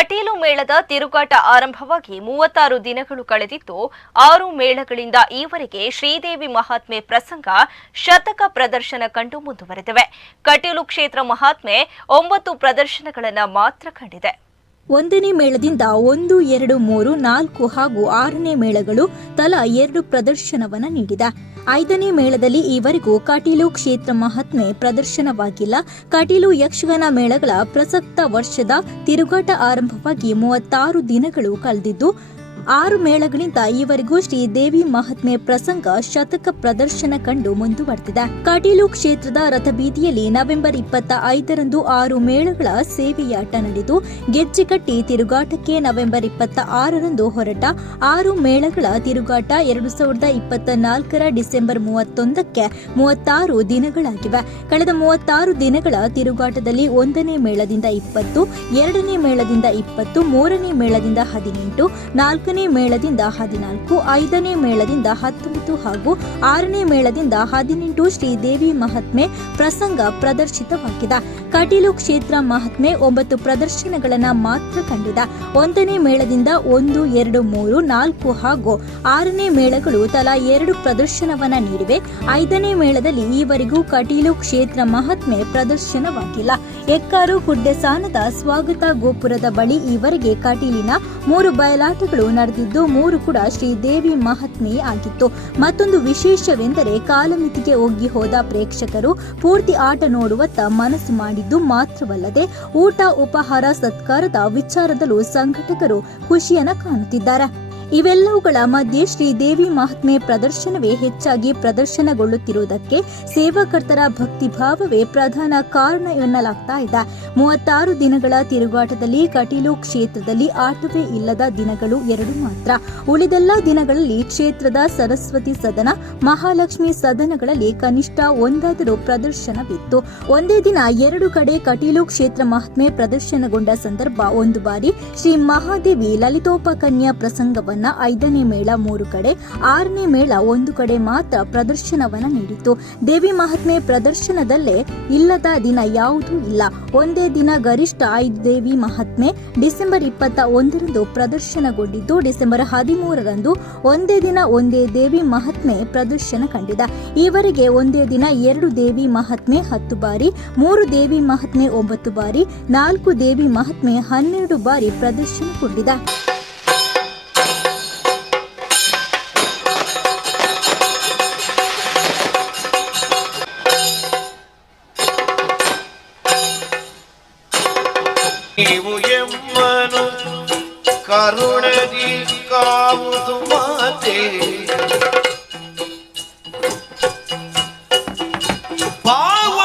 ಕಟೀಲು ಮೇಳದ ತಿರುಗಾಟ ಆರಂಭವಾಗಿ 36 ದಿನಗಳು ಕಳೆದಿದ್ದು 6 ಮೇಳಗಳಿಂದ ಈವರೆಗೆ ಶ್ರೀದೇವಿ ಮಹಾತ್ಮೆ ಪ್ರಸಂಗ ಶತಕ ಪ್ರದರ್ಶನ ಕಂಡು ಮುಂದುವರೆದಿವೆ. ಕಟೀಲು ಕ್ಷೇತ್ರ ಮಹಾತ್ಮೆ 9 ಪ್ರದರ್ಶನಗಳನ್ನು ಮಾತ್ರ ಕಂಡಿದೆ. 1ನೇ ಮೇಳದಿಂದ 1, 2, 3, 4 ಹಾಗೂ 6ನೇ ಮೇಳಗಳು ತಲಾ 2 ಪ್ರದರ್ಶನವನ್ನು ನೀಡಿದೆ. 5ನೇ ಮೇಳದಲ್ಲಿ ಈವರೆಗೂ ಕಟೀಲು ಕ್ಷೇತ್ರ ಮಹಾತ್ಮೆ ಪ್ರದರ್ಶನವಾಗಿಲ್ಲ. ಕಟೀಲು ಯಕ್ಷಗಾನ ಮೇಳಗಳ ಪ್ರಸಕ್ತ ವರ್ಷದ ತಿರುಗಾಟ ಆರಂಭವಾಗಿ 36 ದಿನಗಳು ಕಳೆದಿದ್ದು 6 ಮೇಳಗಳಿಂದ ಈವರೆಗೂ ಶ್ರೀದೇವಿ ಮಹಾತ್ಮೆ ಪ್ರಸಂಗ ಶತಕ ಪ್ರದರ್ಶನ ಕಂಡು ಮುಂದುವರೆದಿದೆ. ಕಟೀಲು ಕ್ಷೇತ್ರದ ರಥಬೀದಿಯಲ್ಲಿ ನವೆಂಬರ್ 25ರಂದು 6 ಮೇಳಗಳ ಸೇವೆಯಾಟ ನಡೆದು ಗೆಜ್ಜೆ ಕಟ್ಟಿ ತಿರುಗಾಟಕ್ಕೆ ನವೆಂಬರ್ 26ರಂದು ಹೊರಟ 6 ಮೇಳಗಳ ತಿರುಗಾಟ 2024ರ ಡಿಸೆಂಬರ್ 31ಕ್ಕೆ 36 ದಿನಗಳಾಗಿವೆ. ಕಳೆದ 36 ದಿನಗಳ ತಿರುಗಾಟದಲ್ಲಿ 1ನೇ ಮೇಳದಿಂದ 20, 2ನೇ ಮೇಳದಿಂದ 20, 3ನೇ ಮೇಳದಿಂದ 18, 4ನೇ ಮೇಳದಿಂದ 14, 5ನೇ ಮೇಳದಿಂದ 19 ಹಾಗೂ 6ನೇ ಮೇಳದಿಂದ 18 ಶ್ರೀದೇವಿ ಮಹಾತ್ಮೆ ಪ್ರಸಂಗ ಪ್ರದರ್ಶಿತವಾಗಿದೆ. ಕಟೀಲು ಕ್ಷೇತ್ರ ಮಹಾತ್ಮೆ 9 ಪ್ರದರ್ಶನಗಳನ್ನು ಮಾತ್ರ ಕಂಡಿದೆ. 1ನೇ ಮೇಳದಿಂದ 1, 2, 3, 4 ಹಾಗೂ 6ನೇ ಮೇಳಗಳು ತಲಾ 2 ಪ್ರದರ್ಶನವನ್ನು ನೀಡಿವೆ. 5ನೇ ಮೇಳದಲ್ಲಿ ಈವರೆಗೂ ಕಟೀಲು ಕ್ಷೇತ್ರ ಮಹಾತ್ಮೆ ಪ್ರದರ್ಶನವಾಗಿಲ್ಲ. ಎಕ್ಕಾರು ಹುಡ್ಡೆಸಾನದ ಸ್ವಾಗತ ಗೋಪುರದ ಬಳಿ ಈವರೆಗೆ ಕಟೀಲಿನ 3 ಬಯಲಾಟಗಳು ನಡೆದಿದ್ದು 3 ಕೂಡ ಶ್ರೀದೇವಿ ಮಹಾತ್ಮೆ ಆಗಿತ್ತು. ಮತ್ತೊಂದು ವಿಶೇಷವೆಂದರೆ ಕಾಲಮಿತಿಗೆ ಒಗ್ಗಿ ಹೋದ ಪ್ರೇಕ್ಷಕರು ಪೂರ್ತಿ ಆಟ ನೋಡುವತ್ತ ಮನಸ್ಸು ಮಾಡಿದ್ದು ಮಾತ್ರವಲ್ಲದೆ ಊಟ ಉಪಹಾರ ಸತ್ಕಾರದ ವಿಚಾರದಲ್ಲೂ ಸಂಘಟಕರು ಖುಷಿಯನ್ನ ಕಾಣುತ್ತಿದ್ದಾರೆ. ಇವೆಲ್ಲವುಗಳ ಮಧ್ಯೆ ಶ್ರೀದೇವಿ ಮಹಾತ್ಮೆ ಪ್ರದರ್ಶನವೇ ಹೆಚ್ಚಾಗಿ ಪ್ರದರ್ಶನಗೊಳ್ಳುತ್ತಿರುವುದಕ್ಕೆ ಸೇವಾಕರ್ತರ ಭಕ್ತಿಭಾವವೇ ಪ್ರಧಾನ ಕಾರಣ ಎನ್ನಲಾಗ್ತಾ ಇದೆ. 36 ದಿನಗಳ ತಿರುಗಾಟದಲ್ಲಿ ಕಟೀಲು ಕ್ಷೇತ್ರದಲ್ಲಿ ಆಟವೇ ಇಲ್ಲದ ದಿನಗಳು 2 ಮಾತ್ರ. ಉಳಿದೆಲ್ಲ ದಿನಗಳಲ್ಲಿ ಕ್ಷೇತ್ರದ ಸರಸ್ವತಿ ಸದನ, ಮಹಾಲಕ್ಷ್ಮಿ ಸದನಗಳಲ್ಲಿ ಕನಿಷ್ಠ ಒಂದಾದರೂ ಪ್ರದರ್ಶನವಿತ್ತು. ಒಂದೇ ದಿನ 2 ಕಡೆ ಕಟೀಲು ಕ್ಷೇತ್ರ ಮಹಾತ್ಮೆ ಪ್ರದರ್ಶನಗೊಂಡ ಸಂದರ್ಭ ಒಂದು ಬಾರಿ ಶ್ರೀ ಮಹಾದೇವಿ ಲಲಿತೋಪಕನ್ಯಾ ಪ್ರಸಂಗವನ್ನು 5ನೇ ಮೇಳ 3 ಕಡೆ, 6ನೇ ಮೇಳ 1 ಕಡೆ ಮಾತ್ರ ಪ್ರದರ್ಶನವನ್ನು ನೀಡಿತು. ದೇವಿ ಮಹಾತ್ಮೆ ಪ್ರದರ್ಶನದಲ್ಲೇ ಇಲ್ಲದ ದಿನ ಯಾವುದೂ ಇಲ್ಲ. ಒಂದೇ ದಿನ ಗರಿಷ್ಠ 5 ದೇವಿ ಮಹಾತ್ಮೆ ಡಿಸೆಂಬರ್ 21ರಂದು ಪ್ರದರ್ಶನಗೊಂಡಿದ್ದು ಡಿಸೆಂಬರ್ 13ರಂದು ಒಂದೇ ದಿನ ಒಂದೇ ದೇವಿ ಮಹಾತ್ಮೆ ಪ್ರದರ್ಶನ ಕಂಡಿದೆ. ಈವರೆಗೆ ಒಂದೇ ದಿನ 2 ದೇವಿ ಮಹಾತ್ಮೆ 10 ಬಾರಿ, 3 ದೇವಿ ಮಹಾತ್ಮೆ 9 ಬಾರಿ, 4 ದೇವಿ ಮಹಾತ್ಮೆ 12 ಬಾರಿ ಪ್ರದರ್ಶನಗೊಂಡಿದೆ. ನೀವು ಎಮ್ಮನು ಕರುಣಗಿ ಕಾವುದು ಮಾತೆ ಪಾವ